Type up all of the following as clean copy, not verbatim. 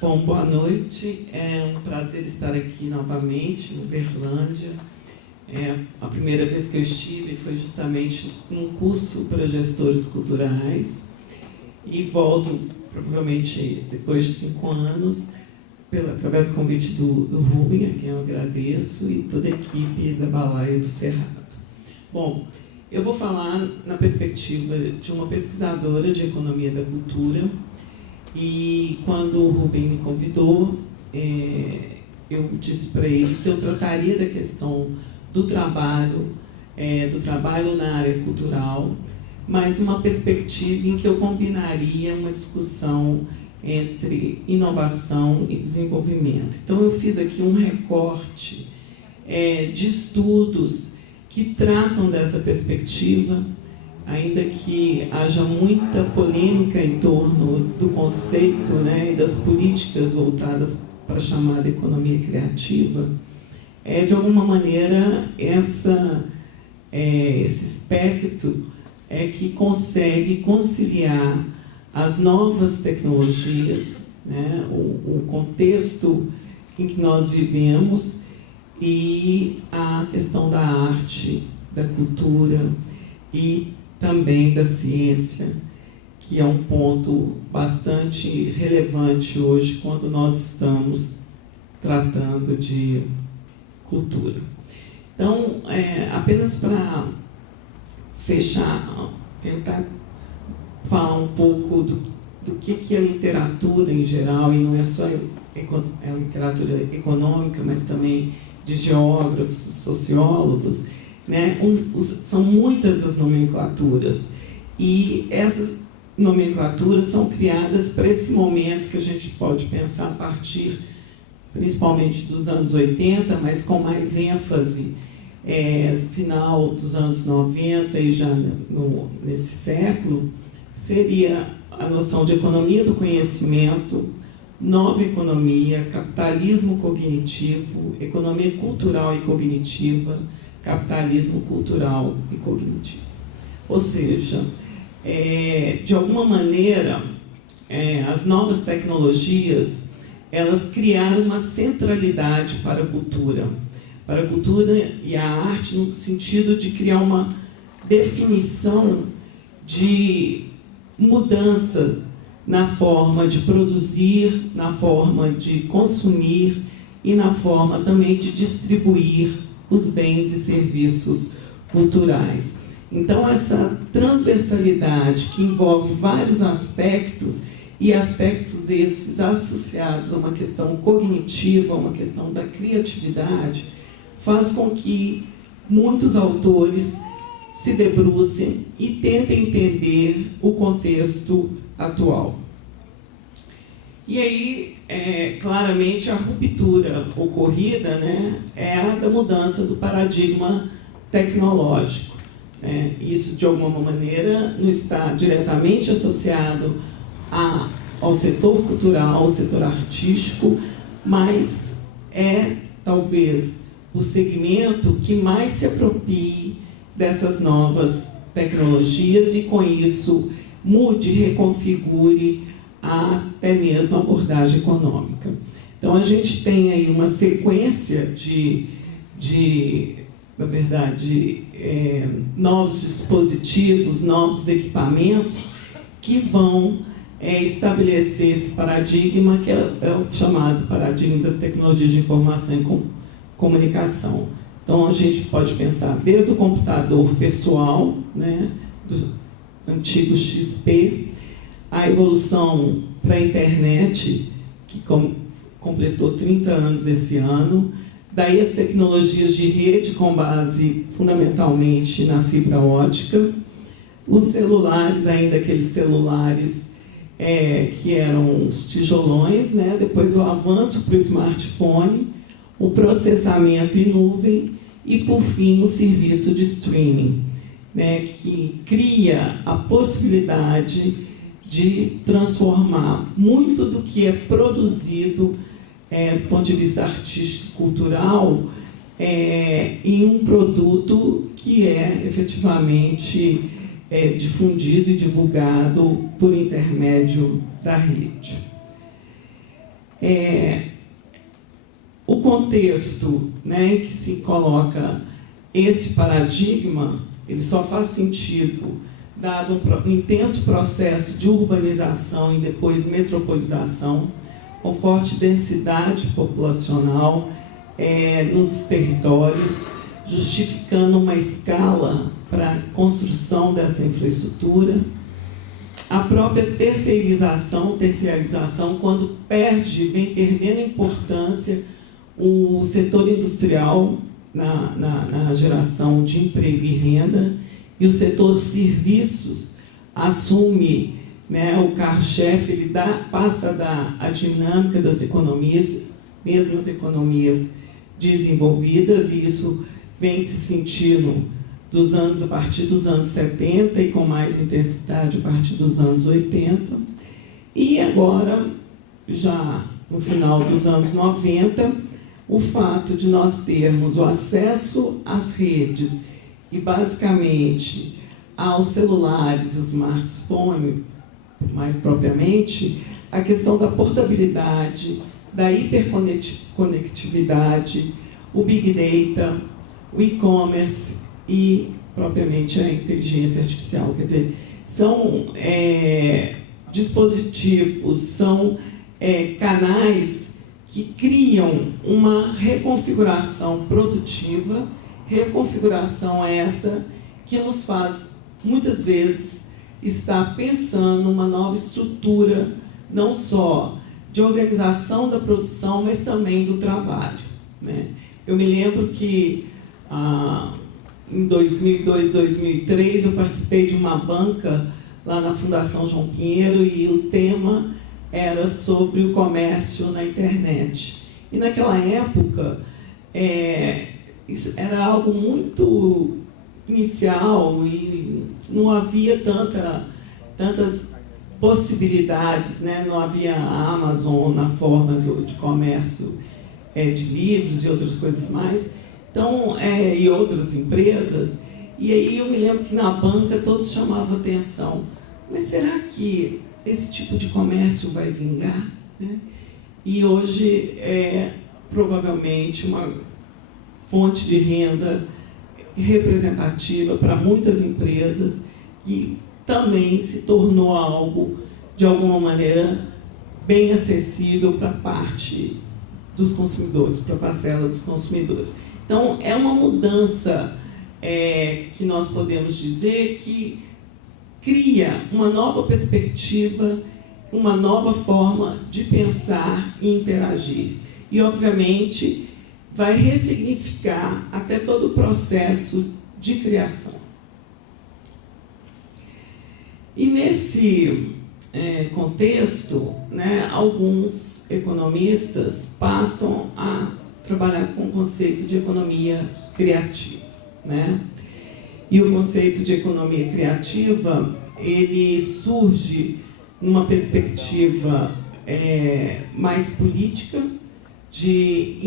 Bom, boa noite. É um prazer estar aqui novamente em Uberlândia. A primeira vez que eu estive foi justamente num curso para gestores culturais e volto provavelmente depois de 5 anos através do convite do Rubem, a quem eu agradeço, e toda a equipe da Balaia do Cerrado. Bom, eu vou falar na perspectiva de uma pesquisadora de economia da cultura. E quando o Rubem me convidou, eu disse para ele que eu trataria da questão do trabalho na área cultural, mas numa perspectiva em que eu combinaria uma discussão entre inovação e desenvolvimento. Então eu fiz aqui um recorte de estudos que tratam dessa perspectiva, ainda que haja muita polêmica em torno do conceito, e das políticas voltadas para a chamada economia criativa, de alguma maneira esse espectro que consegue conciliar as novas tecnologias, o contexto em que nós vivemos e a questão da arte, da cultura e também da ciência, que é um ponto bastante relevante hoje quando nós estamos tratando de cultura. Então, apenas para fechar, tentar falar um pouco do que a literatura em geral, e não é só a literatura econômica, mas também de geógrafos, sociólogos, são muitas as nomenclaturas, e essas nomenclaturas são criadas para esse momento que a gente pode pensar a partir, principalmente dos anos 80, mas com mais ênfase final dos anos 90 e já nesse século, seria a noção de economia do conhecimento, nova economia, capitalismo cognitivo, economia cultural e cognitiva, capitalismo cultural e cognitivo. Ou seja, de alguma maneira, as novas tecnologias, elas criaram uma centralidade para a cultura e a arte, no sentido de criar uma definição de mudança na forma de produzir, na forma de consumir e na forma também de distribuir os bens e serviços culturais. Então, essa transversalidade que envolve vários aspectos, e aspectos esses associados a uma questão cognitiva, a uma questão da criatividade, faz com que muitos autores se debrucem e tentem entender o contexto atual. E aí, claramente, a ruptura ocorrida é a da mudança do paradigma tecnológico. Isso, de alguma maneira, não está diretamente associado ao setor cultural, ao setor artístico, mas talvez, o segmento que mais se aproprie dessas novas tecnologias e, com isso, mude, reconfigure até mesmo a abordagem econômica. Então, a gente tem aí uma sequência na verdade, novos dispositivos, novos equipamentos que vão estabelecer esse paradigma, que é o chamado paradigma das tecnologias de informação e comunicação. Então, a gente pode pensar desde o computador pessoal, do antigo XP, a evolução para a internet, que completou 30 anos esse ano, daí as tecnologias de rede com base fundamentalmente na fibra ótica, os celulares, ainda aqueles celulares que eram os tijolões, depois o avanço para o smartphone, o processamento em nuvem e, por fim, o serviço de streaming, que cria a possibilidade de transformar muito do que é produzido do ponto de vista artístico e cultural em um produto que é efetivamente difundido e divulgado por intermédio da rede. O contexto, né, em que se coloca esse paradigma, ele só faz sentido dado um intenso processo de urbanização e depois metropolização, com forte densidade populacional nos territórios, justificando uma escala para a construção dessa infraestrutura. A própria terceirização, quando vem perdendo importância o setor industrial na geração de emprego e renda, e o setor serviços assume, né, o carro-chefe, ele passa a dinâmica das economias, mesmo as economias desenvolvidas, e isso vem se sentindo a partir dos anos 70 e com mais intensidade a partir dos anos 80. E agora, já no final dos anos 90, o fato de nós termos o acesso às redes e, basicamente, aos celulares, os smartphones, mais propriamente, a questão da portabilidade, da hiperconectividade, o Big Data, o e-commerce e, propriamente, a inteligência artificial. Quer dizer, são dispositivos, são canais que criam uma reconfiguração produtiva, reconfiguração essa que nos faz, muitas vezes, estar pensando uma nova estrutura, não só de organização da produção, mas também do trabalho, né? Eu me lembro que, em 2002, 2003, eu participei de uma banca lá na Fundação João Pinheiro e o tema era sobre o comércio na internet. E naquela época, isso era algo muito inicial e não havia tantas possibilidades, né? Não havia a Amazon na forma de comércio de livros e outras coisas mais, então, e outras empresas. E aí eu me lembro que na banca todos chamavam atenção, mas será que esse tipo de comércio vai vingar, né? E hoje provavelmente uma fonte de renda representativa para muitas empresas e também se tornou algo, de alguma maneira, bem acessível para parte dos consumidores, para a parcela dos consumidores. Então, é uma mudança que nós podemos dizer que cria uma nova perspectiva, uma nova forma de pensar e interagir. E, obviamente, vai ressignificar até todo o processo de criação. E nesse contexto, né, alguns economistas passam a trabalhar com o conceito de economia criativa, né? E o conceito de economia criativa, ele surge numa perspectiva mais política, de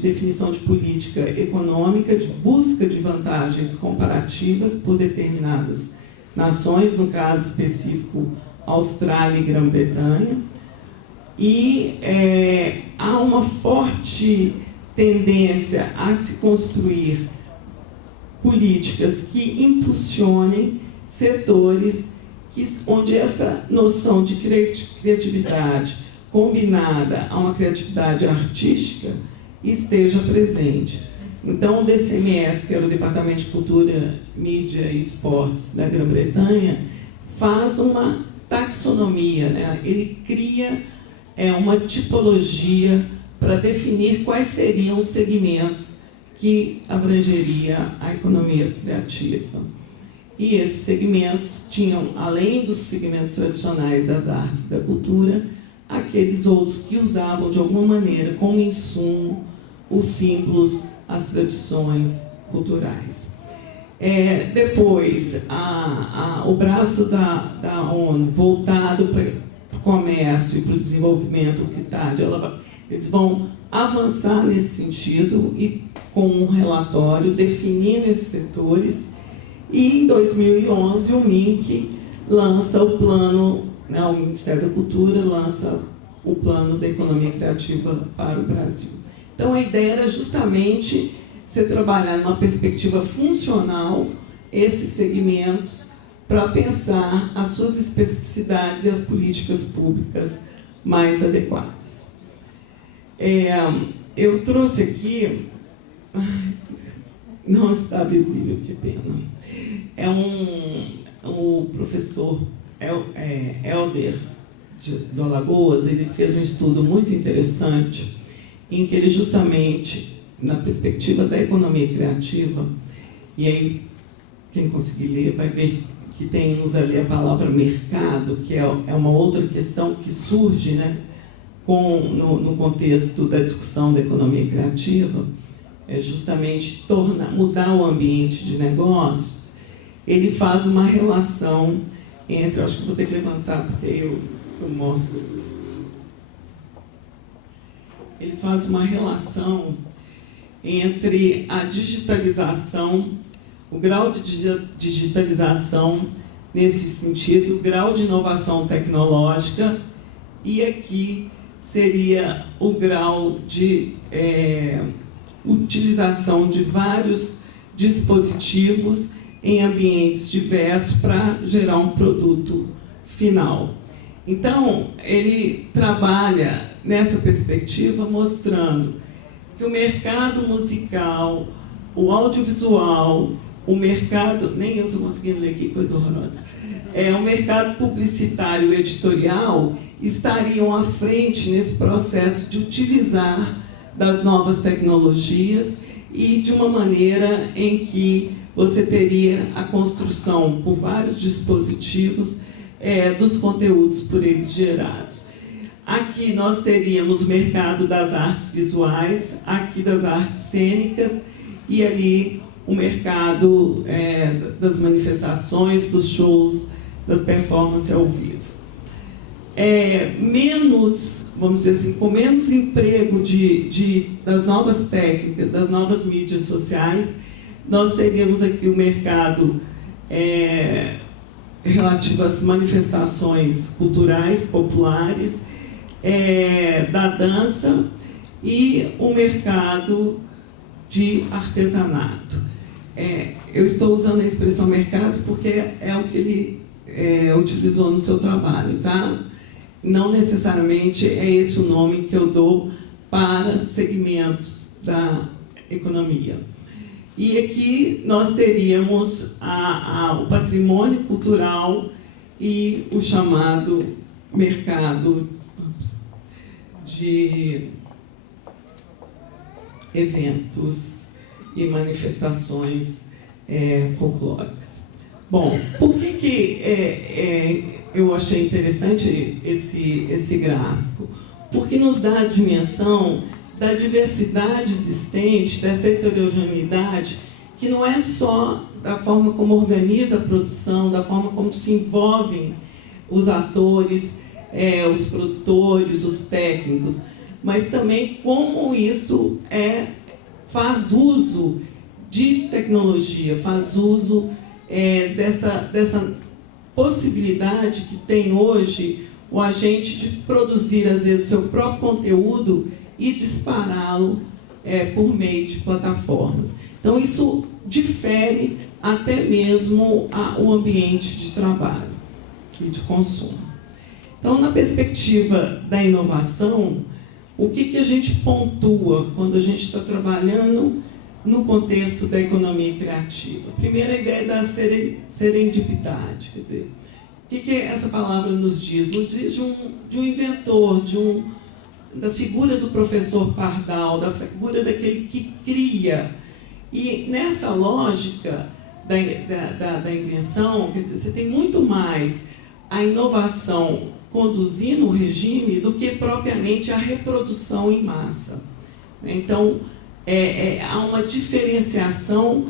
definição de política econômica, de busca de vantagens comparativas por determinadas nações, no caso específico, Austrália e Grã-Bretanha. E há uma forte tendência a se construir políticas que impulsionem setores onde essa noção de criatividade combinada a uma criatividade artística esteja presente. Então, o DCMS, que era o Departamento de Cultura, Mídia e Esportes da Grã-Bretanha, faz uma taxonomia, né? Ele cria uma tipologia para definir quais seriam os segmentos que abrangeria a economia criativa. E esses segmentos tinham, além dos segmentos tradicionais das artes e da cultura, aqueles outros que usavam de alguma maneira como insumo os símbolos, as tradições culturais. Depois, o braço da ONU voltado para o comércio e para o desenvolvimento, eles vão avançar nesse sentido e com um relatório definindo esses setores. E em 2011 o MINC lança o plano, né, o Ministério da Cultura lança o plano da economia criativa para o Brasil. Então a ideia era justamente você trabalhar numa perspectiva funcional esses segmentos para pensar as suas especificidades e as políticas públicas mais adequadas. Eu trouxe aqui, não está visível, que pena, o professor Helder do Alagoas, ele fez um estudo muito interessante em que ele justamente, na perspectiva da economia criativa, e aí quem conseguir ler vai ver que temos ali a palavra mercado, que é uma outra questão que surge, né, no contexto da discussão da economia criativa, é justamente mudar o ambiente de negócios. Ele faz uma relação entre, acho que vou ter que levantar porque eu mostro. Ele faz uma relação entre a digitalização, o grau de digitalização nesse sentido, o grau de inovação tecnológica, e aqui seria o grau de utilização de vários dispositivos em ambientes diversos para gerar um produto final. Então, ele trabalha nessa perspectiva mostrando que o mercado musical, o audiovisual, o mercado, nem eu estou conseguindo ler aqui, coisa horrorosa, o mercado publicitário e editorial estariam à frente nesse processo de utilizar das novas tecnologias e de uma maneira em que você teria a construção por vários dispositivos dos conteúdos por eles gerados. Aqui nós teríamos o mercado das artes visuais, aqui das artes cênicas e ali o mercado das manifestações, dos shows, das performances ao vivo. Vamos dizer assim, com menos emprego das novas técnicas, das novas mídias sociais, nós teríamos aqui o mercado relativo às manifestações culturais, populares, da dança e o mercado de artesanato. Eu estou usando a expressão mercado porque é o que ele utilizou no seu trabalho, tá? Não necessariamente é esse o nome que eu dou para segmentos da economia. E aqui nós teríamos o patrimônio cultural e o chamado mercado de eventos e manifestações folclóricas. Bom, por que eu achei interessante esse gráfico? Porque nos dá a dimensão da diversidade existente, dessa heterogeneidade, que não é só da forma como organiza a produção, da forma como se envolvem os atores, os produtores, os técnicos, mas também como isso faz uso de tecnologia, faz uso dessa possibilidade que tem hoje o agente de produzir, às vezes, seu próprio conteúdo e dispará-lo por meio de plataformas. Então, isso difere até mesmo o ambiente de trabalho e de consumo. Então, na perspectiva da inovação, o que a gente pontua quando a gente está trabalhando no contexto da economia criativa? Primeiro, a ideia da serendipidade, quer dizer, o que essa palavra nos diz? Nos diz de um inventor, da figura do professor Pardal, da figura daquele que cria. E nessa lógica da invenção, quer dizer, você tem muito mais a inovação conduzindo o regime do que propriamente a reprodução em massa. Então, há uma diferenciação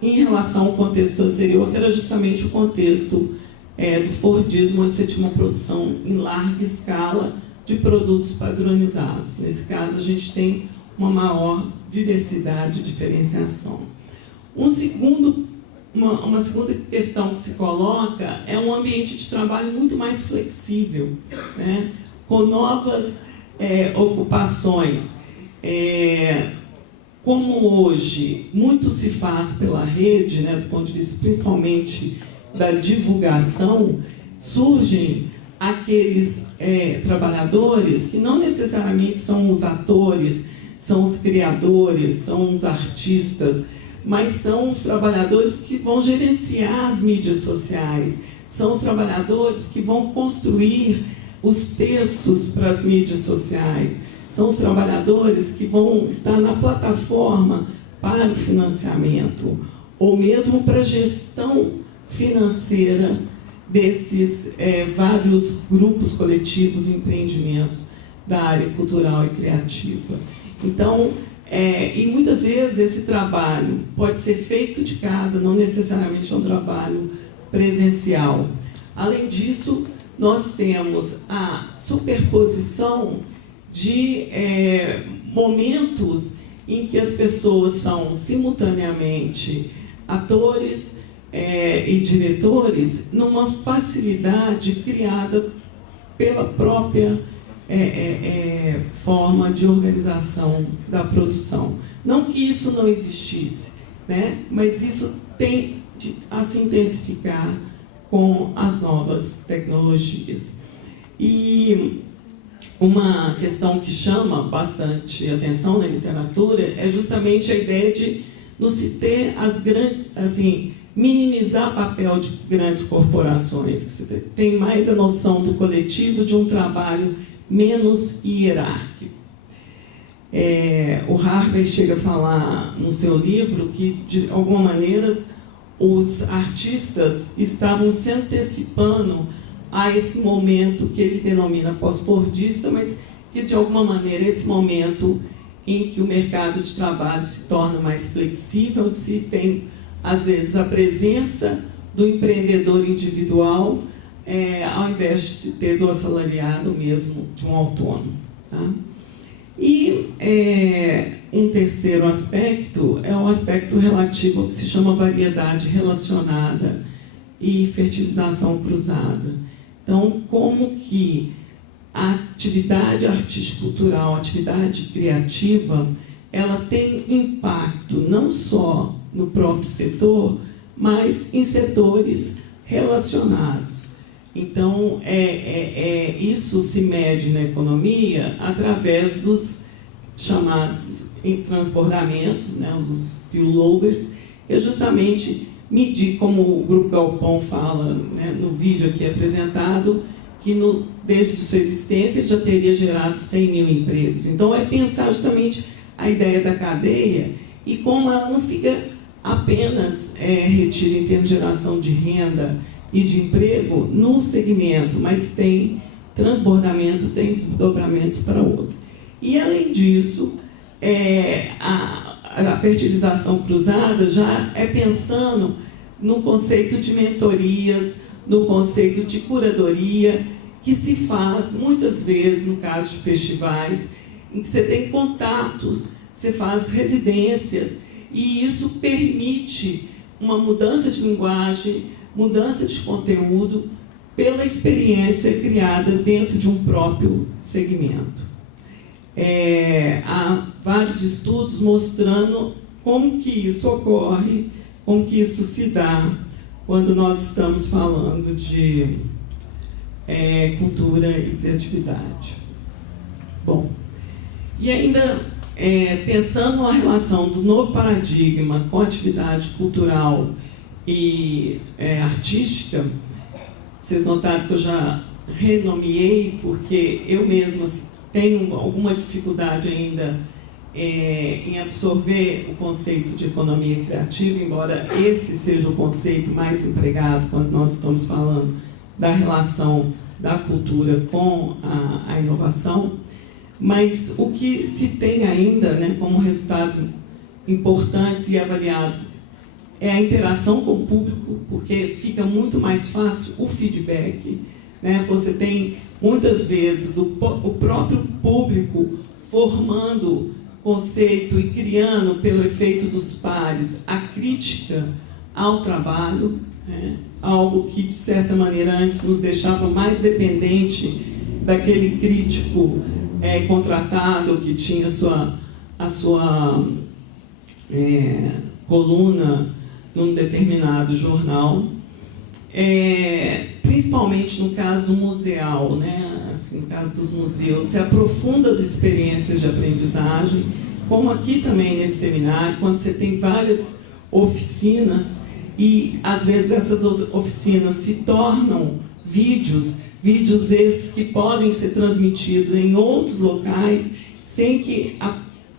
em relação ao contexto anterior, que era justamente o contexto do Fordismo, onde você tinha uma produção em larga escala de produtos padronizados. Nesse caso, a gente tem uma maior diversidade e diferenciação. Um segundo uma segunda questão que se coloca é um ambiente de trabalho muito mais flexível, né? Com novas ocupações. Como hoje muito se faz pela rede, né, do ponto de vista principalmente da divulgação, surgem aqueles trabalhadores que não necessariamente são os atores, são os criadores, são os artistas, mas são os trabalhadores que vão gerenciar as mídias sociais, são os trabalhadores que vão construir os textos para as mídias sociais, são os trabalhadores que vão estar na plataforma para o financiamento, ou mesmo para a gestão financeira desses vários grupos coletivos e empreendimentos da área cultural e criativa. Então, e muitas vezes esse trabalho pode ser feito de casa, não necessariamente é um trabalho presencial. Além disso, nós temos a superposição de momentos em que as pessoas são simultaneamente atores e diretores numa facilidade criada pela própria forma de organização da produção. Não que isso não existisse, né? Mas isso tem a se intensificar com as novas tecnologias. E uma questão que chama bastante atenção na literatura é justamente a ideia de não se ter minimizar o papel de grandes corporações, que você tem mais a noção do coletivo, de um trabalho menos hierárquico. O Harvey chega a falar no seu livro que, de alguma maneira, os artistas estavam se antecipando a esse momento que ele denomina pós-fordista, mas que, de alguma maneira, é esse momento em que o mercado de trabalho se torna mais flexível, onde se tem, às vezes, a presença do empreendedor individual, ao invés de se ter do assalariado mesmo, de um autônomo. Tá? E um terceiro aspecto é o aspecto relativo ao que se chama variedade relacionada e fertilização cruzada. Então, como que a atividade artístico-cultural, a atividade criativa, ela tem impacto não só no próprio setor, mas em setores relacionados. Então, isso se mede na economia através dos chamados transbordamentos, né, os spillovers, que é justamente medir, como o Grupo Galpão fala, né, no vídeo aqui apresentado, que desde sua existência ele já teria gerado 100 mil empregos. Então, é pensar justamente a ideia da cadeia e como ela não fica apenas retida em termos de geração de renda e de emprego no segmento, mas tem transbordamento, tem desdobramentos para outros. E, além disso, a fertilização cruzada já é pensando no conceito de mentorias, no conceito de curadoria, que se faz muitas vezes no caso de festivais, em que você tem contatos, você faz residências, e isso permite uma mudança de linguagem, mudança de conteúdo, pela experiência criada dentro de um próprio segmento. Há vários estudos mostrando como que isso ocorre, como que isso se dá quando nós estamos falando de cultura e criatividade. Bom, e ainda pensando na relação do novo paradigma com a atividade cultural e artística, vocês notaram que eu já renomeei, porque eu mesma tenho alguma dificuldade ainda em absorver o conceito de economia criativa, embora esse seja o conceito mais empregado quando nós estamos falando da relação da cultura com a inovação. Mas o que se tem ainda, né, como resultados importantes e avaliados é a interação com o público, porque fica muito mais fácil o feedback, né? Você tem, muitas vezes, o próprio público formando conceito e criando, pelo efeito dos pares, a crítica ao trabalho, né? Algo que, de certa maneira, antes nos deixava mais dependente daquele crítico contratado que tinha a sua coluna num determinado jornal, principalmente no caso museal, né? Assim, no caso dos museus, se aprofunda as experiências de aprendizagem, como aqui também nesse seminário, quando você tem várias oficinas, e às vezes essas oficinas se tornam vídeos esses que podem ser transmitidos em outros locais, sem que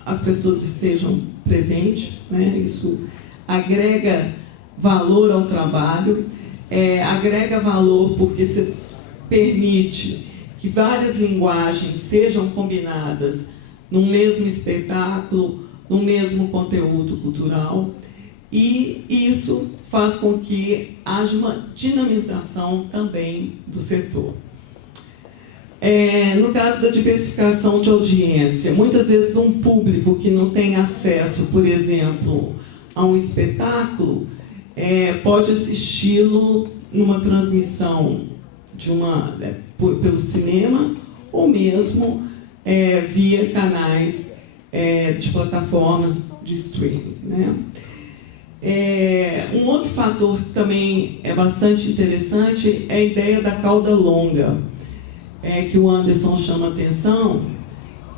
as pessoas estejam presentes, né? Isso agrega valor ao trabalho, agrega valor porque você permite que várias linguagens sejam combinadas num mesmo espetáculo, no mesmo conteúdo cultural, e isso faz com que haja uma dinamização também do setor. No caso da diversificação de audiência, muitas vezes um público que não tem acesso, por exemplo, a um espetáculo, pode assisti-lo numa transmissão pelo cinema, ou mesmo via canais de plataformas de streaming, né? Um outro fator que também é bastante interessante é a ideia da cauda longa, que o Anderson chama atenção,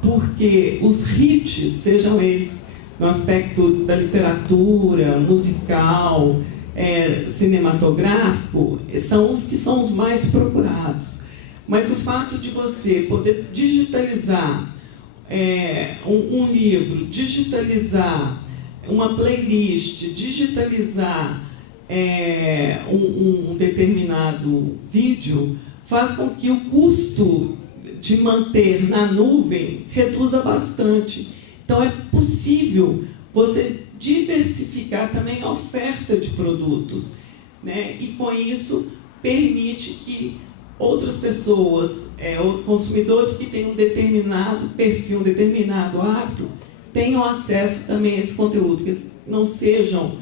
porque os hits, sejam eles no aspecto da literatura, musical, cinematográfico, são os que são os mais procurados. Mas o fato de você poder digitalizar um livro, digitalizar uma playlist, digitalizar um determinado vídeo, faz com que o custo de manter na nuvem reduza bastante. Então, é possível você diversificar também a oferta de produtos, né? E, com isso, permite que outras pessoas, consumidores que têm um determinado perfil, um determinado hábito, tenham acesso também a esse conteúdo, que não sejam,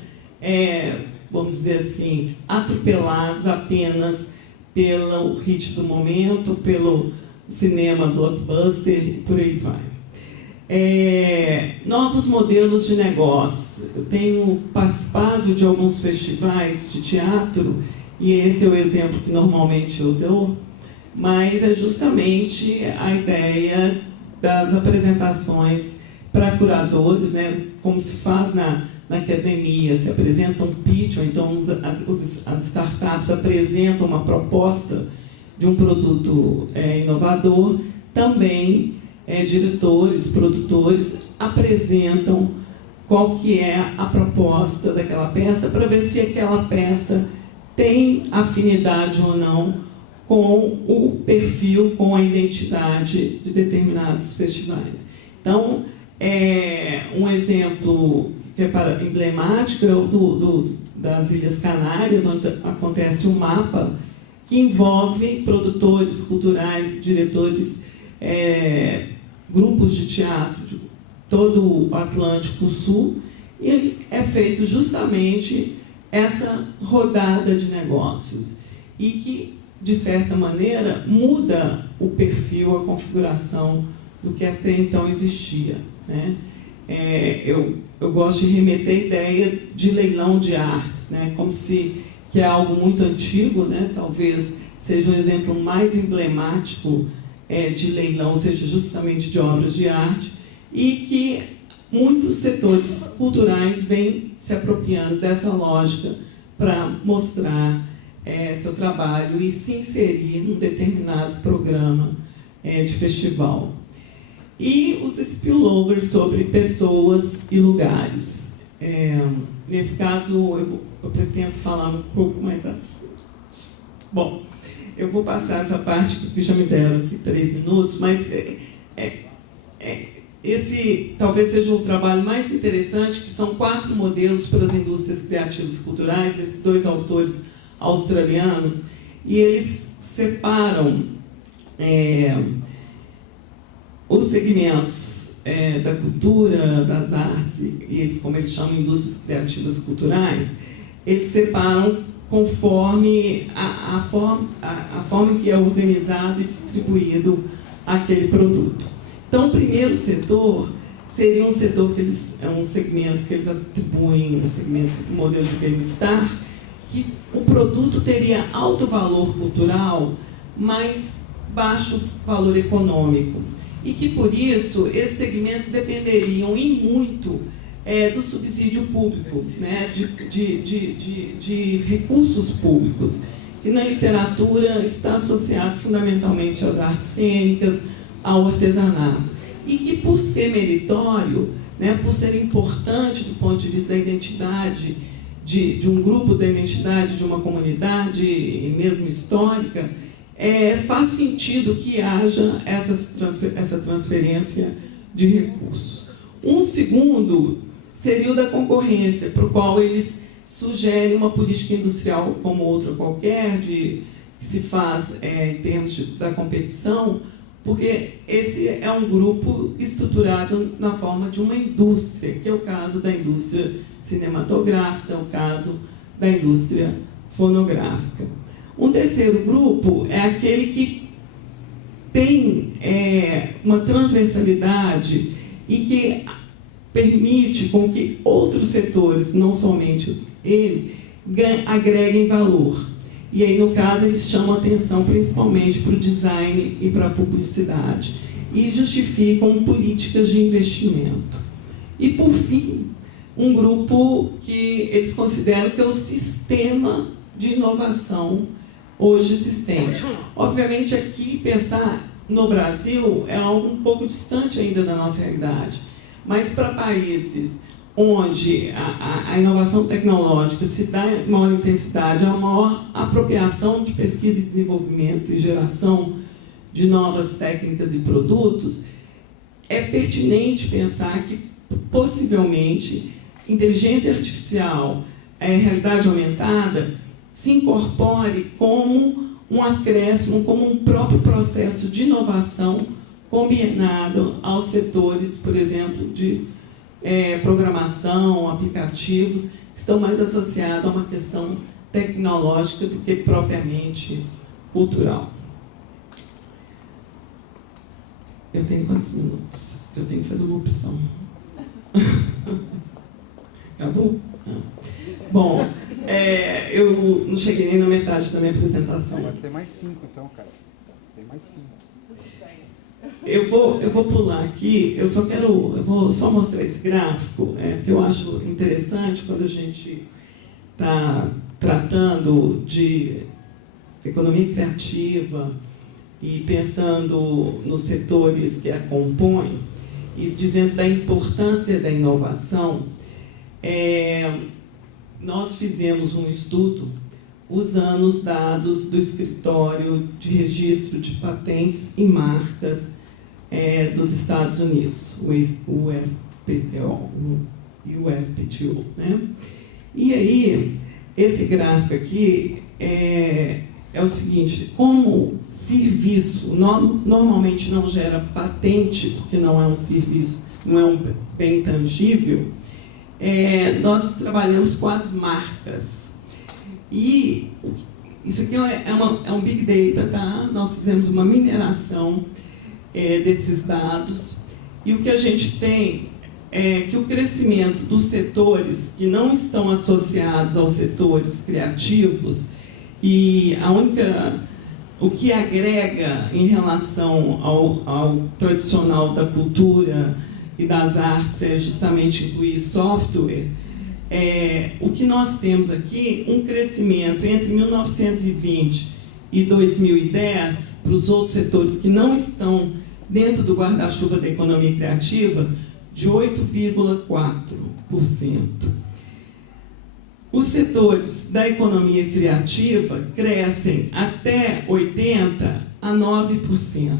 vamos dizer assim, atropelados apenas pelo hit do momento, pelo cinema blockbuster e por aí vai. Novos modelos de negócio. Eu tenho participado de alguns festivais de teatro, e esse é o exemplo que normalmente eu dou, mas é justamente a ideia das apresentações para curadores, né? Como se faz na academia, se apresenta um pitch, ou então as startups apresentam uma proposta de um produto inovador, também diretores, produtores apresentam qual que é a proposta daquela peça, para ver se aquela peça tem afinidade ou não com o perfil, com a identidade de determinados festivais. Então, um exemplo que é emblemático é o das Ilhas Canárias, onde acontece um mapa que envolve produtores culturais, diretores, grupos de teatro de todo o Atlântico Sul, e é feito justamente essa rodada de negócios, e que, de certa maneira, muda o perfil, a configuração do que até então existia, né? Eu gosto de remeter a ideia de leilão de artes, né? Como se, que é algo muito antigo, né? Talvez seja o exemplo mais emblemático de leilão, seja justamente de obras de arte, e que muitos setores culturais vêm se apropriando dessa lógica para mostrar seu trabalho e se inserir num determinado programa de festival. E os spillovers sobre pessoas e lugares. Nesse caso, eu pretendo falar um pouco mais à frente. Bom, eu vou passar essa parte que já me deram aqui 3 minutos, mas esse talvez seja o trabalho mais interessante, que são 4 modelos para as indústrias criativas e culturais, desses 2 autores australianos, e eles separam os segmentos da cultura, das artes, e eles, como eles chamam, indústrias criativas culturais, eles separam conforme a forma em que é organizado e distribuído aquele produto. Então, o primeiro setor seria um setor que é um segmento que eles atribuem, um segmento, um modelo de bem-estar, que o produto teria alto valor cultural, mas baixo valor econômico. E que, por isso, esses segmentos dependeriam em muito do subsídio público, né, de recursos públicos, que na literatura está associado fundamentalmente às artes cênicas, ao artesanato. E que, por ser meritório, né, por ser importante do ponto de vista da identidade de um grupo, da identidade de uma comunidade, mesmo histórica, faz sentido que haja essa transferência de recursos. Um segundo seria o da concorrência, para o qual eles sugerem uma política industrial como outra qualquer, que se faz em termos da competição, porque esse é um grupo estruturado na forma de uma indústria, que é o caso da indústria cinematográfica, é o caso da indústria fonográfica. Um terceiro grupo é aquele que tem uma transversalidade e que permite com que outros setores, não somente ele, agreguem valor. E aí, no caso, eles chamam atenção principalmente para o design e para a publicidade. E justificam políticas de investimento. E, por fim, um grupo que eles consideram que é o sistema de inovação hoje existente. Obviamente, aqui, pensar no Brasil é algo um pouco distante ainda da nossa realidade. Mas para países onde a inovação tecnológica se dá em maior intensidade, a maior apropriação de pesquisa e desenvolvimento e geração de novas técnicas e produtos, é pertinente pensar que, possivelmente, inteligência artificial, realidade aumentada, se incorpore como um acréscimo, como um próprio processo de inovação combinado aos setores, por exemplo, de programação, aplicativos, que estão mais associados a uma questão tecnológica do que propriamente cultural. Eu tenho quantos minutos? Eu tenho que fazer uma opção. Acabou? Não. Bom, eu não cheguei nem na metade da minha apresentação. Mas tem mais 5 então, cara. Tem mais 5. Eu vou pular aqui, eu vou só mostrar esse gráfico, porque eu acho interessante quando a gente está tratando de economia criativa e pensando nos setores que a compõem e dizendo da importância da inovação. Nós fizemos um estudo usando os dados do Escritório de Registro de Patentes e Marcas dos Estados Unidos, o USPTO, né? E aí, esse gráfico aqui é o seguinte: como serviço normalmente não gera patente, porque não é um serviço, não é um bem tangível, nós trabalhamos com as marcas. E isso aqui é um Big Data, tá? Nós fizemos uma mineração desses dados, e o que a gente tem é que o crescimento dos setores que não estão associados aos setores criativos, e o que agrega em relação ao tradicional da cultura e das artes é justamente incluir software. O que nós temos aqui, um crescimento entre 1920 e 2010, para os outros setores que não estão dentro do guarda-chuva da economia criativa, de 8,4%. Os setores da economia criativa crescem até 80% a 9%.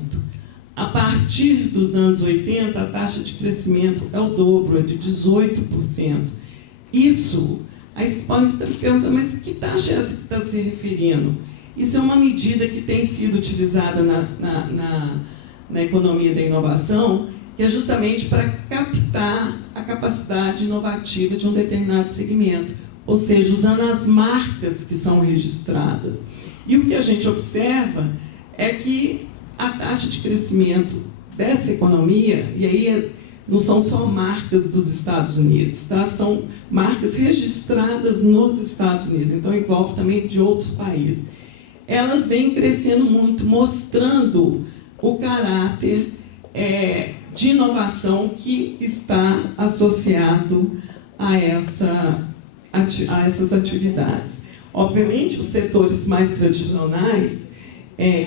A partir dos anos 80, a taxa de crescimento é o dobro, é de 18%. Isso, aí vocês podem estar perguntando, mas que taxa é essa que está se referindo? Isso é uma medida que tem sido utilizada na economia da inovação, que é justamente para captar a capacidade inovativa de um determinado segmento. ou seja, usando as marcas que são registradas. E o que a gente observa é que a taxa de crescimento dessa economia, e aí não são só marcas dos Estados Unidos, tá? São marcas registradas nos Estados Unidos, então envolve também de outros países. Elas vêm crescendo muito, mostrando o caráter de inovação que está associado a essas atividades. Obviamente, os setores mais tradicionais,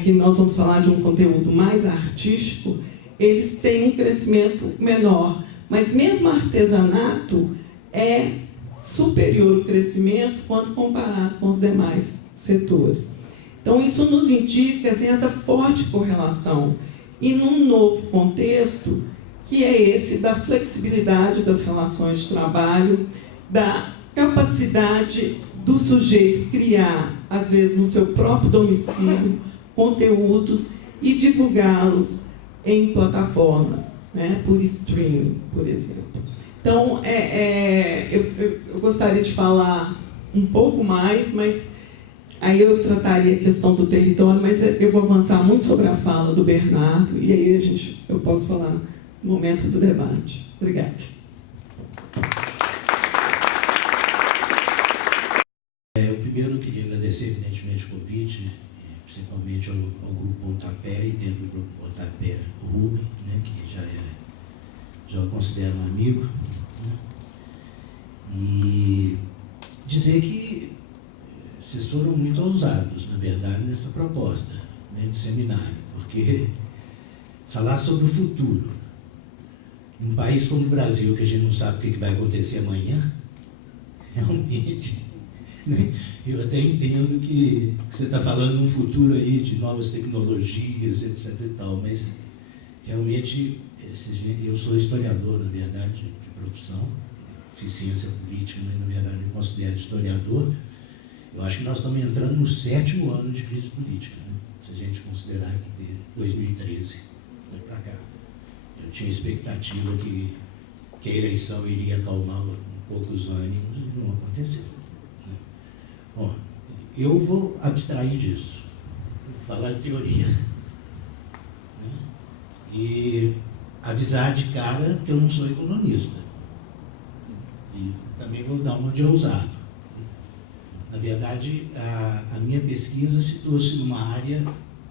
que nós vamos falar de um conteúdo mais artístico, eles têm um crescimento menor, mas mesmo o artesanato é superior o crescimento quando comparado com os demais setores. Então, isso nos indica assim, essa forte correlação. E num novo contexto, que é esse da flexibilidade das relações de trabalho, da capacidade do sujeito criar, às vezes no seu próprio domicílio, conteúdos e divulgá-los em plataformas, né, por streaming, por exemplo. Então, eu gostaria de falar um pouco mais, mas aí eu trataria a questão do território, mas eu vou avançar muito sobre a fala do Bernardo, e aí eu posso falar no momento do debate. Obrigada. Eu primeiro queria agradecer, evidentemente, o convite, principalmente ao Grupo Pontapé, e dentro do Grupo Pontapé, o Rubem, né, que já o considero um amigo, né, e dizer que vocês foram muito ousados, na verdade, nessa proposta, né, de seminário, porque falar sobre o futuro, num país como o Brasil, que a gente não sabe o que vai acontecer amanhã, realmente, né, eu até entendo que você está falando de um futuro aí de novas tecnologias, etc. e tal, mas realmente, eu sou historiador, na verdade, de profissão, fiz ciência política, mas na verdade me considero historiador. Eu acho que nós estamos entrando no 7º ano de crise política, né? Se a gente considerar que de 2013 para cá. Eu tinha expectativa que a eleição iria acalmar um pouco os ânimos e não aconteceu, né? Bom, eu vou abstrair disso, vou falar de teoria, né? E avisar de cara que eu não sou economista. E também vou dar uma de ousado. Na verdade, a minha pesquisa situa-se numa área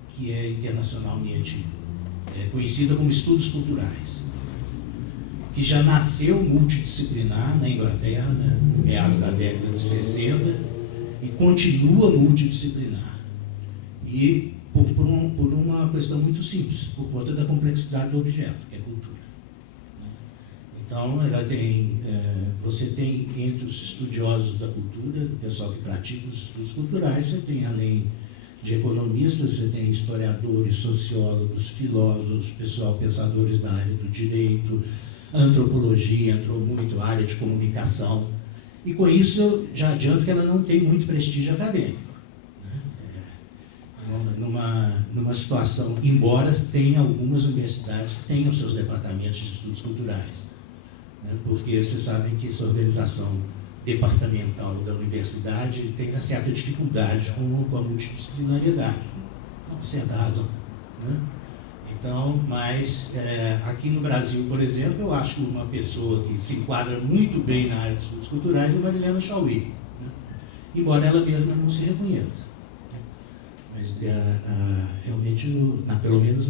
que é internacionalmente conhecida como estudos culturais, que já nasceu multidisciplinar na Inglaterra, né, no meados da década de 60, e continua multidisciplinar. E por uma questão muito simples, por conta da complexidade do objeto, que é cultura. Então, ela tem, você tem entre os estudiosos da cultura, o pessoal que pratica os estudos culturais, você tem, além de economistas, você tem historiadores, sociólogos, filósofos, pessoal, pensadores da área do direito, antropologia, entrou muito, área de comunicação. E com isso, eu já adianto que ela não tem muito prestígio acadêmico, né? Numa situação, embora tenha algumas universidades que tenham seus departamentos de estudos culturais, porque vocês sabem que essa organização departamental da universidade tem uma certa dificuldade com a multidisciplinariedade, com certa razão, né? Então, mas aqui no Brasil, por exemplo, eu acho que uma pessoa que se enquadra muito bem na área de estudos culturais é Marilena Chauí, né? Embora ela mesma não se reconheça, né? Mas realmente, pelo menos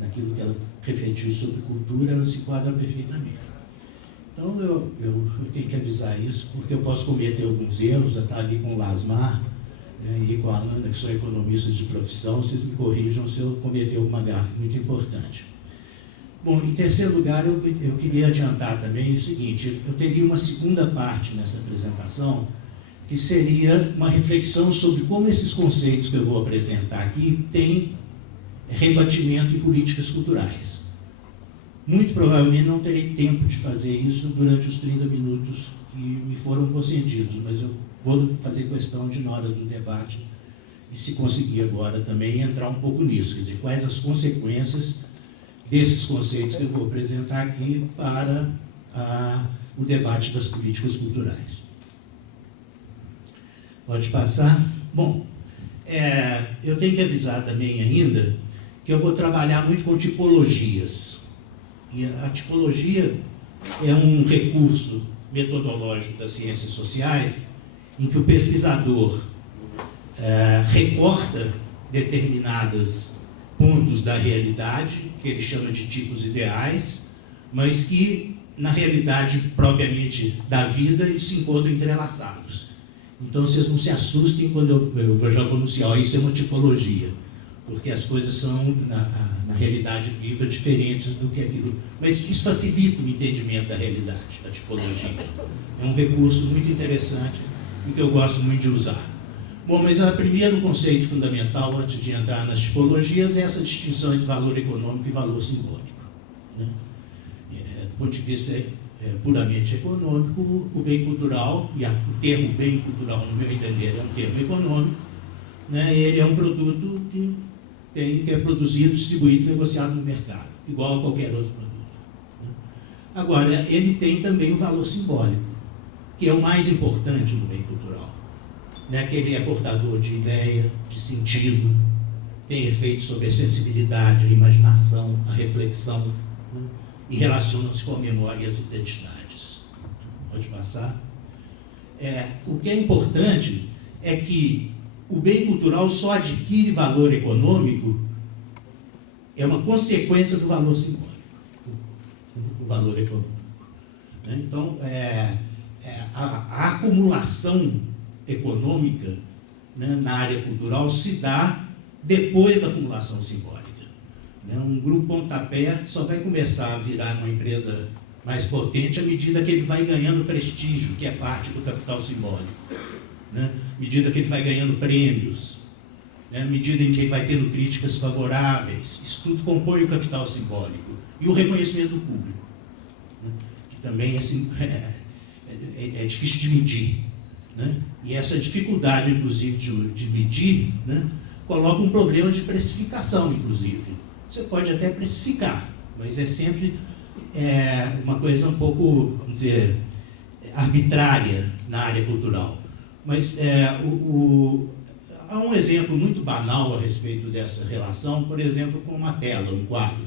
naquilo que ela refletiu sobre cultura, ela se enquadra perfeitamente. Então, eu tenho que avisar isso, porque eu posso cometer alguns erros, já está ali com o Lasmar, né, e com a Ana, que são economistas de profissão, vocês me corrijam se eu cometer alguma gafe muito importante. Bom, em terceiro lugar, eu queria adiantar também o seguinte, eu teria uma segunda parte nessa apresentação, que seria uma reflexão sobre como esses conceitos que eu vou apresentar aqui têm rebatimento em políticas culturais. Muito provavelmente não terei tempo de fazer isso durante os 30 minutos que me foram concedidos, mas eu vou fazer questão de, na hora do debate, e se conseguir agora também, entrar um pouco nisso, quer dizer, quais as consequências desses conceitos que eu vou apresentar aqui para o debate das políticas culturais. Pode passar? Bom, eu tenho que avisar também ainda que eu vou trabalhar muito com tipologias. E a tipologia é um recurso metodológico das ciências sociais em que o pesquisador recorta determinados pontos da realidade, que ele chama de tipos ideais, mas que, na realidade propriamente da vida, eles se encontram entrelaçados. Então, vocês não se assustem quando eu já vou anunciar, isso é uma tipologia, porque as coisas são, na realidade viva, diferentes do que aquilo. Mas isso facilita o entendimento da realidade, da tipologia. É um recurso muito interessante e que eu gosto muito de usar. Bom, mas o primeiro conceito fundamental, antes de entrar nas tipologias, é essa distinção entre valor econômico e valor simbólico. Né? Do ponto de vista puramente econômico, o bem cultural, e o termo bem cultural, no meu entender, é um termo econômico, né? Ele é um produto que é produzido, distribuído, negociado no mercado, igual a qualquer outro produto. Né? Agora, ele tem também o valor simbólico, que é o mais importante no bem cultural. Né, que ele é portador de ideia, de sentido, tem efeitos sobre a sensibilidade, a imaginação, a reflexão, né, e relaciona-se com a memória e as identidades. Pode passar? O que é importante é que o bem cultural só adquire valor econômico, é uma consequência do valor simbólico, o valor econômico. Né? Então, a acumulação econômica, né, na área cultural se dá depois da acumulação simbólica. Né? Um grupo pontapé só vai começar a virar uma empresa mais potente à medida que ele vai ganhando prestígio, que é parte do capital simbólico. Né? À medida que ele vai ganhando prêmios, né? À medida em que ele vai tendo críticas favoráveis. Isso tudo compõe o capital simbólico. E o reconhecimento do público, né? Que também é difícil de medir. Né? E essa dificuldade, inclusive, de medir, né, coloca um problema de precificação, inclusive. Você pode até precificar, mas é sempre uma coisa um pouco, vamos dizer, arbitrária na área cultural. Mas há um exemplo muito banal a respeito dessa relação, por exemplo, com uma tela, um quadro.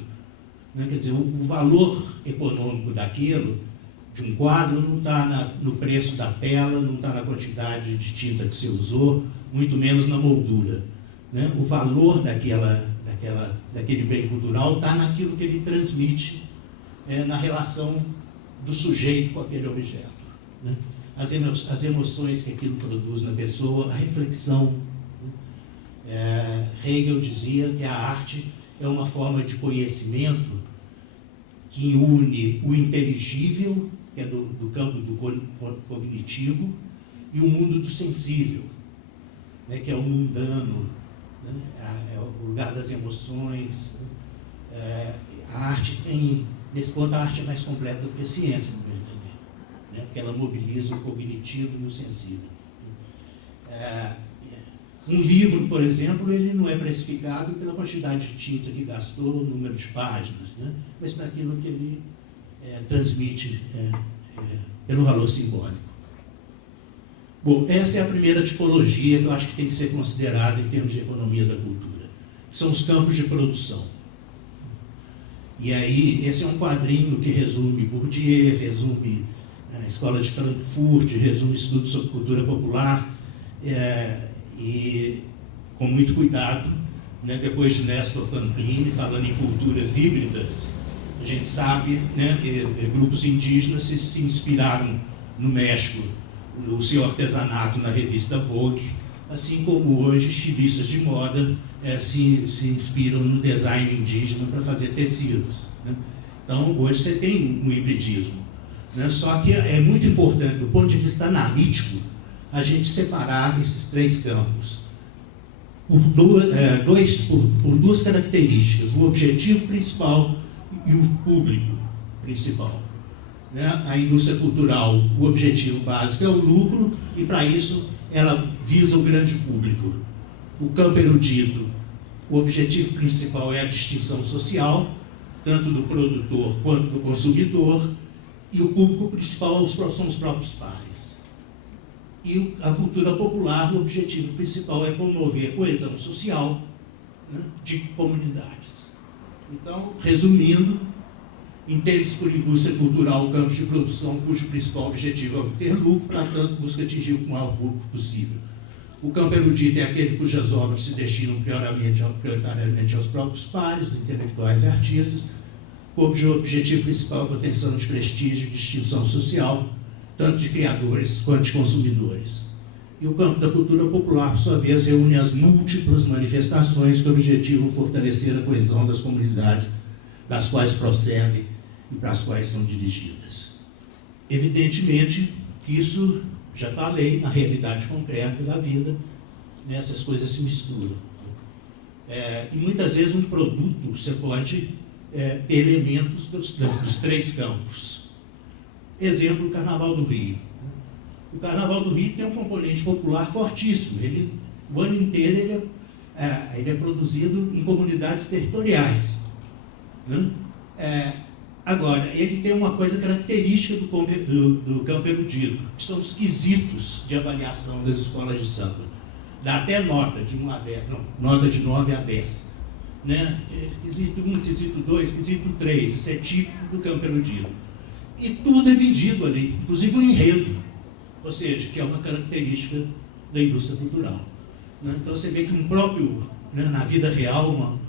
Né? Quer dizer, o valor econômico daquilo, de um quadro, não está no preço da tela, não está na quantidade de tinta que você usou, muito menos na moldura. Né? O valor daquele bem cultural está naquilo que ele transmite, na relação do sujeito com aquele objeto. Né? As emoções que aquilo produz na pessoa, a reflexão. Hegel dizia que a arte é uma forma de conhecimento que une o inteligível, que é do campo do cognitivo, e o mundo do sensível, né, que é o mundano, né, é o lugar das emoções. A arte tem, nesse ponto, a arte é mais completa do que a ciência, no meu entender, né, porque ela mobiliza o cognitivo e o sensível. Um livro, por exemplo, ele não é precificado pela quantidade de tinta que gastou, número de páginas, né, mas para aquilo que ele transmite pelo valor simbólico. Bom, essa é a primeira tipologia que eu acho que tem que ser considerada em termos de economia da cultura, que são os campos de produção. E aí, esse é um quadrinho que resume Bourdieu, resume a Escola de Frankfurt, resume estudos sobre cultura popular, e com muito cuidado, né, depois de Nestor Pamplini, falando em culturas híbridas, a gente sabe, né, que grupos indígenas se inspiraram no México, no seu artesanato na revista Vogue, assim como hoje estilistas de moda se inspiram no design indígena para fazer tecidos. Né? Então, hoje você tem um hibridismo. Né? Só que é muito importante, do ponto de vista analítico, a gente separar esses três campos por duas características: o objetivo principal e o público principal. Né? A indústria cultural, o objetivo básico é o lucro, e para isso ela visa o grande público. O campo erudito, o objetivo principal é a distinção social, tanto do produtor quanto do consumidor, e o público principal são os próprios pares. E a cultura popular, o objetivo principal é promover a coesão social, né, de comunidades. Então, resumindo, entende-se por indústria cultural o campo de produção cujo principal objetivo é obter lucro, portanto, busca atingir o maior público possível. O campo erudito é aquele cujas obras se destinam prioritariamente aos próprios pares, intelectuais e artistas, cujo objetivo principal é a obtenção de prestígio e distinção social, tanto de criadores quanto de consumidores. E o campo da cultura popular, por sua vez, reúne as múltiplas manifestações que objetivam fortalecer a coesão das comunidades das quais procedem e para as quais são dirigidas. Evidentemente que isso, já falei, na realidade concreta da vida, né, essas coisas se misturam. E muitas vezes um produto, você pode ter elementos dos três campos. Exemplo, o Carnaval do Rio. O Carnaval do Rio tem um componente popular fortíssimo. O ano inteiro ele é produzido em comunidades territoriais, né? Agora, ele tem uma coisa característica do campo erudito, que são os quesitos de avaliação das escolas de samba. Dá até nota de 1 a 10, não, nota de 9 a 10. Né? Quesito 1, quesito 2, quesito 3, isso é típico do campo erudito. E tudo é vendido ali, inclusive o enredo, ou seja, que é uma característica da indústria cultural. Né? Então você vê que né, na vida real,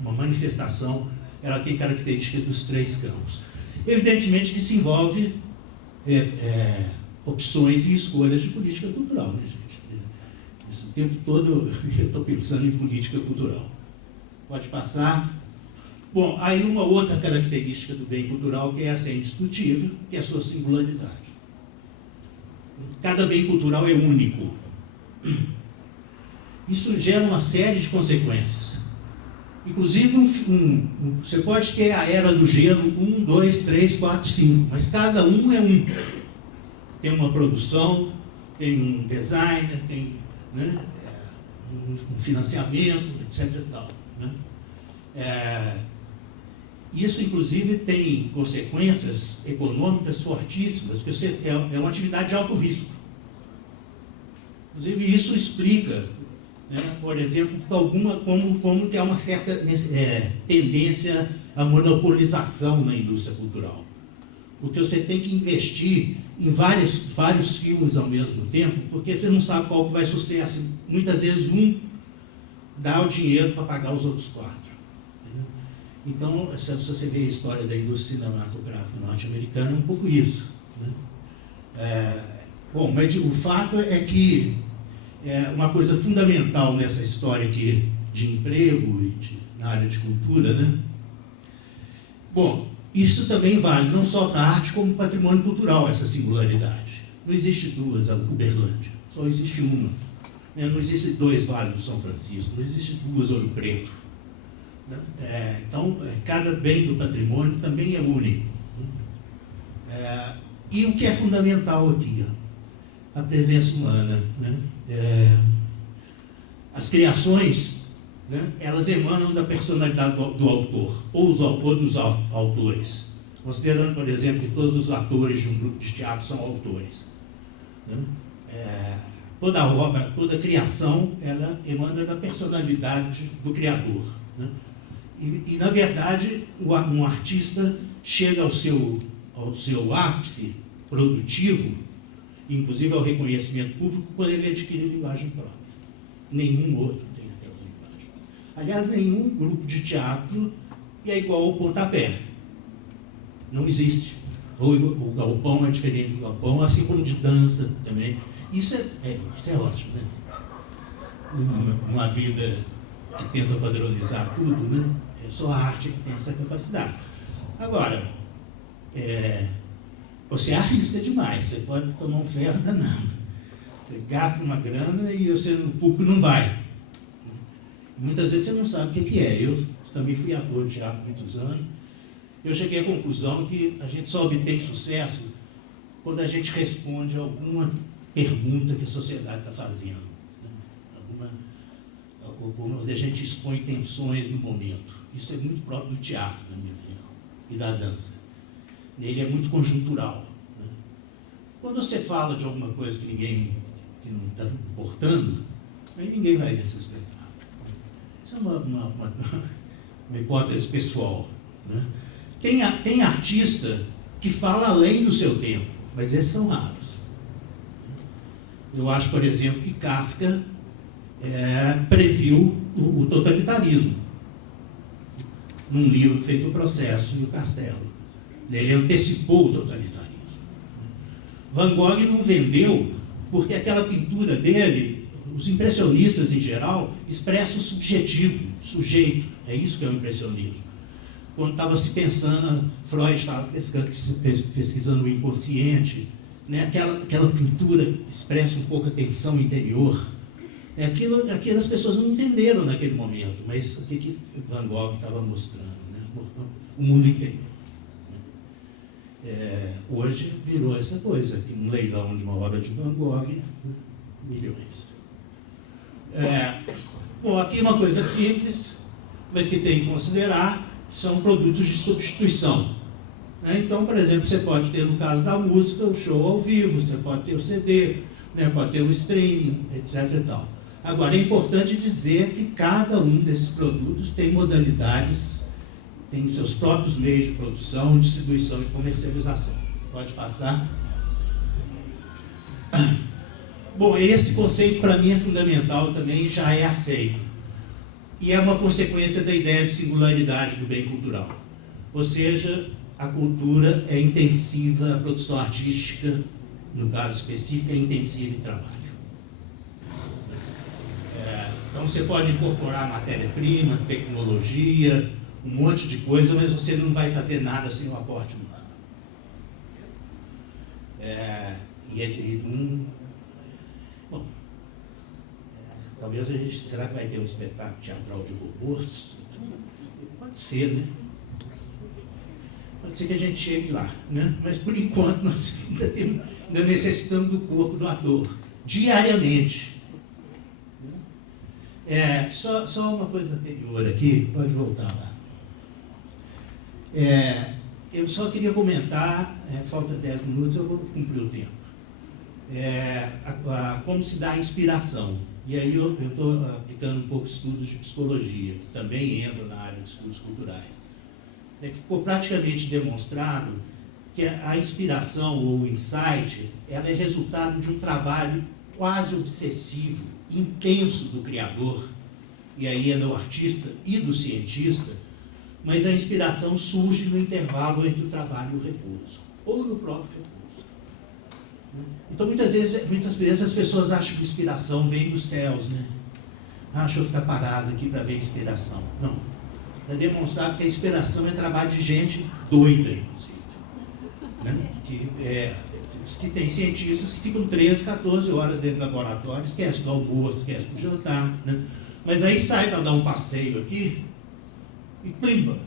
uma manifestação, ela tem características dos três campos. Evidentemente que se envolve opções e escolhas de política cultural, né, gente? Isso, o tempo todo eu estou pensando em política cultural. Pode passar. Bom, aí uma outra característica do bem cultural, que essa é indiscutível, que é a sua singularidade. Cada bem cultural é único. Isso gera uma série de consequências. Inclusive, você pode ter a era do gelo 1, 2, 3, 4, 5, mas cada um é um. Tem uma produção, tem um designer, tem, né, um financiamento, etc. E tal, né? Isso, inclusive, tem consequências econômicas fortíssimas, porque é uma atividade de alto risco. Inclusive, isso explica, né, por exemplo, como que há uma certa tendência à monopolização na indústria cultural. Porque você tem que investir em vários filmes ao mesmo tempo, porque você não sabe qual que vai sucesso. Muitas vezes um dá o dinheiro para pagar os outros 4. Entendeu? Então, se você vê a história da indústria cinematográfica norte-americana, é um pouco isso, né? Bom, mas o fato é que uma coisa fundamental nessa história aqui de emprego e na área de cultura, né? Bom, isso também vale não só na arte como no patrimônio cultural, essa singularidade. Não existe duas Uberlândia, só existe uma. Não existe 2 Vales do São Francisco, não existe 2 Ouro Preto. Então, cada bem do patrimônio também é único. E o que é fundamental aqui? A presença humana, né? As criações, né, elas emanam da personalidade do autor, ou dos autores, considerando, por exemplo, que todos os atores de um grupo de teatro são autores, né? Toda obra, toda criação, ela emana da personalidade do criador, né? E na verdade, um artista chega ao seu ápice produtivo, inclusive ao reconhecimento público, quando ele adquire linguagem própria. Nenhum outro tem aquela linguagem. Aliás, nenhum grupo de teatro é igual ao pontapé. Não existe. Ou o galpão é diferente do galpão, assim como de dança também. Isso é ótimo, né? Uma vida que tenta padronizar tudo, né? É só a arte que tem essa capacidade. Agora, você arrisca demais, você pode tomar um ferro danado. Você gasta uma grana e o público não vai. Muitas vezes você não sabe o que é. Eu também fui ator de teatro há muitos anos. Eu cheguei à conclusão que a gente só obtém sucesso quando a gente responde a alguma pergunta que a sociedade está fazendo. Ou quando a gente expõe tensões no momento. Isso é muito próprio do teatro, na minha opinião, e da dança. Ele é muito conjuntural, né? Quando você fala de alguma coisa que ninguém que não está importando, aí ninguém vai ver seu espetáculo. Isso é uma hipótese pessoal, né? Tem artista que fala além do seu tempo, mas esses são raros. Eu acho, por exemplo, que Kafka previu o totalitarismo num livro feito O Processo e o Castelo. Ele antecipou o totalitarismo. Van Gogh não vendeu porque aquela pintura dele, os impressionistas em geral, expressam o subjetivo, o sujeito. É isso que é o impressionismo. Quando estava se pensando, Freud estava pesquisando o inconsciente, né? Aquela pintura expressa um pouco a tensão interior. Aquilo as pessoas não entenderam naquele momento, mas o que Van Gogh estava mostrando, né? O mundo interior. Hoje virou essa coisa, que um leilão de uma obra de Van Gogh, né? Milhões. Bom, aqui uma coisa simples, mas que tem que considerar, são produtos de substituição. Então, por exemplo, você pode ter, no caso da música, o show ao vivo, você pode ter o CD, né? Pode ter o streaming, etc. e tal. Agora, é importante dizer que cada um desses produtos tem modalidades, tem seus próprios meios de produção, distribuição e comercialização. Pode passar. Bom, esse conceito para mim é fundamental também, já é aceito. E é uma consequência da ideia de singularidade do bem cultural. Ou seja, a cultura é intensiva, a produção artística, no caso específico, é intensiva em trabalho. Então você pode incorporar matéria-prima, tecnologia, um monte de coisa, mas você não vai fazer nada sem o aporte humano. Talvez a gente... Será que vai ter um espetáculo teatral de robôs? Pode ser, né? Pode ser que a gente chegue lá, né? Mas por enquanto nós ainda necessitamos do corpo do ator, diariamente. Só uma coisa anterior aqui, pode voltar lá. Eu só queria comentar, falta 10 minutos, eu vou cumprir o tempo. Como se dá a inspiração. E aí eu estou aplicando um pouco estudos de psicologia, que também entram na área de estudos culturais. Que ficou praticamente demonstrado que a inspiração ou o insight, ela é resultado de um trabalho quase obsessivo, intenso do criador, e aí é do artista e do cientista, mas a inspiração surge no intervalo entre o trabalho e o repouso, ou no próprio repouso. Então, muitas vezes as pessoas acham que inspiração vem dos céus, né? Deixa eu ficar parado aqui para ver inspiração. Não. É demonstrado que a inspiração é trabalho de gente doida, inclusive. Né? Que tem cientistas que ficam 13, 14 horas dentro do laboratório, esquece do almoço, esquece do jantar, né? Mas aí sai para dar um passeio aqui e plimba,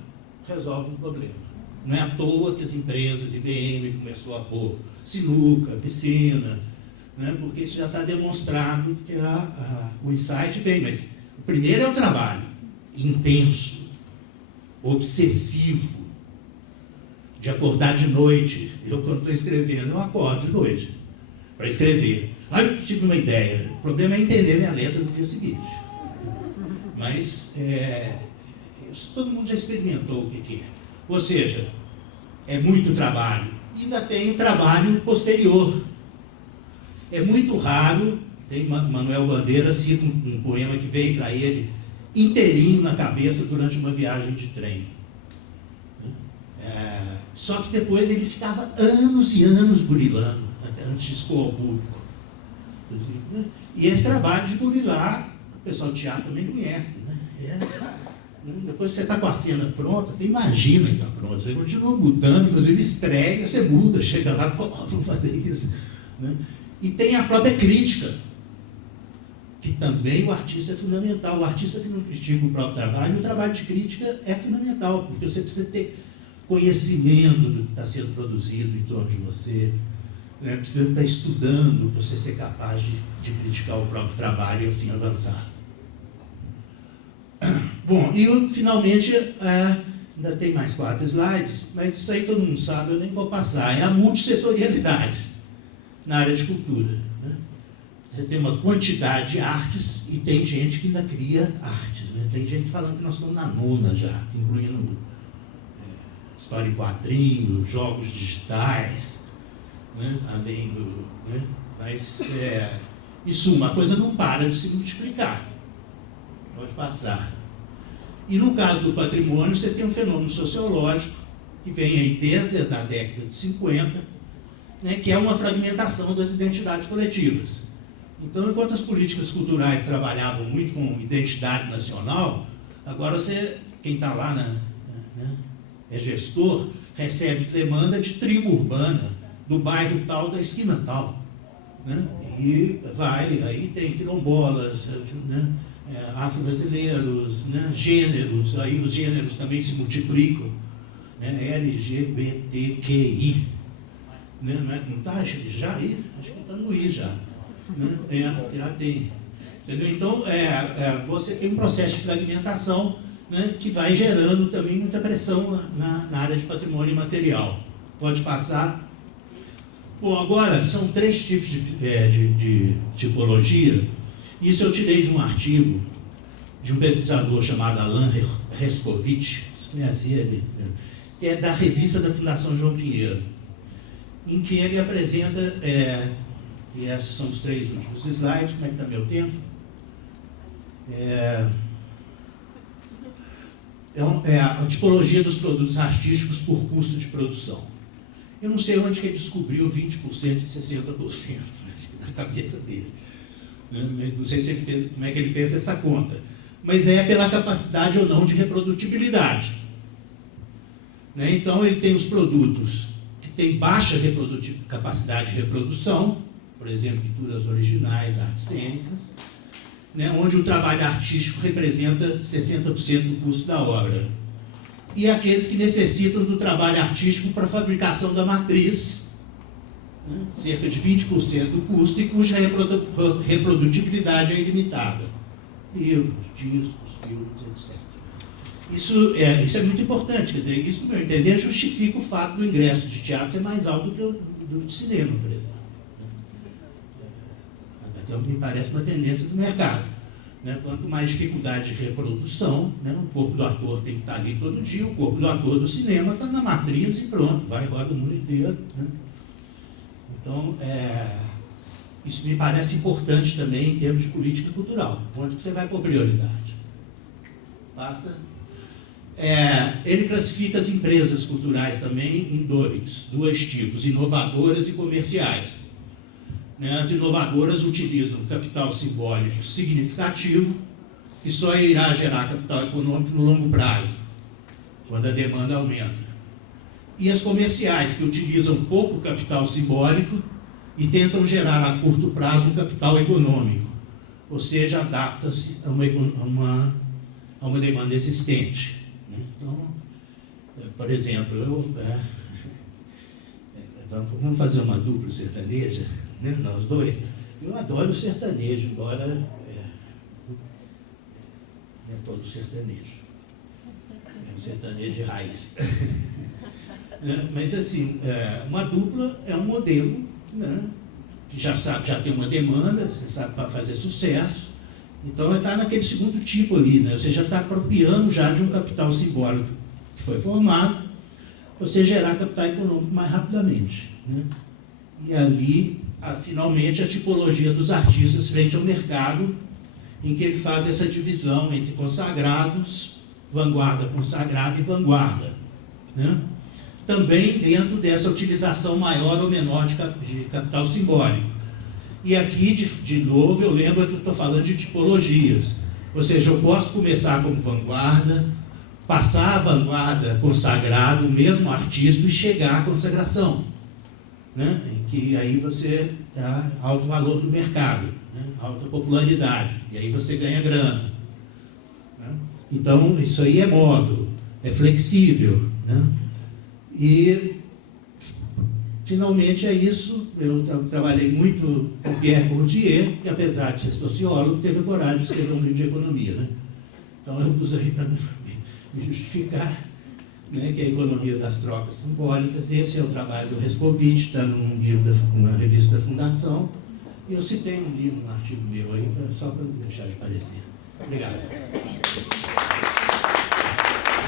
resolve um problema. Não é à toa que as empresas, IBM começou a pôr sinuca, piscina, né? Porque isso já está demonstrado que o insight vem, mas o primeiro é o trabalho intenso, obsessivo, de acordar de noite. Eu, quando estou escrevendo, eu acordo de noite para escrever. Eu tive uma ideia. O problema é entender minha letra no dia seguinte. Mas todo mundo já experimentou o que é. Ou seja, é muito trabalho. E ainda tem o trabalho posterior. É muito raro, tem Manuel Bandeira cita um poema que veio para ele inteirinho na cabeça durante uma viagem de trem. Só que depois ele ficava anos e anos burilando, até antes de expor ao público. E esse trabalho de burilar, o pessoal de teatro também conhece, né? Depois você está com a cena pronta, você imagina que está pronta, você continua mudando, inclusive estreia, você muda, chega lá, vamos fazer isso. Né? E tem a própria crítica, que também o artista é fundamental. O artista que não critica o próprio trabalho, o trabalho de crítica é fundamental, porque você precisa ter conhecimento do que está sendo produzido em torno de você, né? Precisa estar estudando para você ser capaz de criticar o próprio trabalho e assim avançar. Bom, e finalmente, ainda tem mais 4 slides, mas isso aí todo mundo sabe, eu nem vou passar, é a multissetorialidade na área de cultura. Né? você tem uma quantidade de artes e tem gente que ainda cria artes, né? Tem gente falando que nós estamos na nona já, incluindo história em quadrinhos, jogos digitais, né? Além do... Né? Mas, em suma, a coisa não para de se multiplicar. Pode passar. E no caso do patrimônio, você tem um fenômeno sociológico que vem aí desde a década de 50, né, que é uma fragmentação das identidades coletivas. Então, enquanto as políticas culturais trabalhavam muito com identidade nacional, agora quem está lá né, é gestor, recebe demanda de tribo urbana, do bairro tal, da esquina tal. Né? E aí tem quilombolas, né? Afro-brasileiros, né? Gêneros, aí os gêneros também se multiplicam, né? LGBTQI, né? Não está já aí? Acho que está no I já, né? Já tem, entendeu? Então, você tem um processo de fragmentação, né? Que vai gerando também muita pressão na área de patrimônio imaterial. Pode passar. Bom, agora, são 3 tipos de tipologia. Isso eu tirei de um artigo de um pesquisador chamado Alan Rescovitch, você conhece ele, que é da revista da Fundação João Pinheiro, em que ele apresenta, e esses são os 3 últimos slides, como é que está meu tempo? A tipologia dos produtos artísticos por custo de produção. Eu não sei onde que ele descobriu 20% e 60%, acho que na cabeça dele. Não sei se ele fez, como é que ele fez essa conta. Mas é pela capacidade ou não de reprodutibilidade. Né? Então, ele tem os produtos que têm baixa capacidade de reprodução, por exemplo, pinturas originais, artes cênicas, né? Onde o trabalho artístico representa 60% do custo da obra. E aqueles que necessitam do trabalho artístico para a fabricação da matriz, né? Cerca de 20% do custo, e cuja reprodutibilidade é ilimitada. Livros, discos, filmes, etc. Isso é muito importante, quer dizer, isso, no meu entender, justifica o fato do ingresso de teatro ser mais alto do que o do cinema, por exemplo. Até me parece uma tendência do mercado. Né? Quanto mais dificuldade de reprodução, né? O corpo do ator tem que estar ali todo dia, o corpo do ator do cinema está na matriz e pronto, vai e roda o mundo inteiro. Né? Então, isso me parece importante também em termos de política cultural. Onde que você vai pôr prioridade? Passa. Ele classifica as empresas culturais também em dois tipos, inovadoras e comerciais. As inovadoras utilizam capital simbólico significativo, que só irá gerar capital econômico no longo prazo, quando a demanda aumenta. E as comerciais, que utilizam pouco capital simbólico e tentam gerar a curto prazo um capital econômico, ou seja, adapta-se a uma demanda existente. Então, por exemplo, vamos fazer uma dupla sertaneja, né, nós dois. Eu adoro o sertanejo, embora não é todo sertanejo. É um sertanejo de raiz. Mas assim, uma dupla é um modelo, né, que já tem uma demanda, você sabe, para fazer sucesso. Então está naquele segundo tipo ali, né? Você já está apropriando já de um capital simbólico que foi formado, para você gerar capital econômico mais rapidamente. Né? E ali, finalmente, a tipologia dos artistas frente ao mercado, em que ele faz essa divisão entre consagrados, vanguarda consagrada e vanguarda. Né? Também dentro dessa utilização maior ou menor de capital simbólico. E aqui, de novo, eu lembro que eu estou falando de tipologias. Ou seja, eu posso começar como vanguarda, passar a vanguarda consagrado, o mesmo artista, e chegar à consagração. Né? Em que aí você dá alto valor no mercado, né? Alta popularidade, e aí você ganha grana. Né? Então, isso aí é móvel, é flexível. Né? E, finalmente, é isso. Eu trabalhei muito com Pierre Bourdieu, que, apesar de ser sociólogo, teve a coragem de escrever um livro de economia. Né? Então, eu usei para me justificar, né, que é a economia das trocas simbólicas. Esse é o trabalho do Rescovitch, está num livro, numa revista da Fundação, E eu citei um livro, um artigo meu aí, só para não deixar de parecer. Obrigado.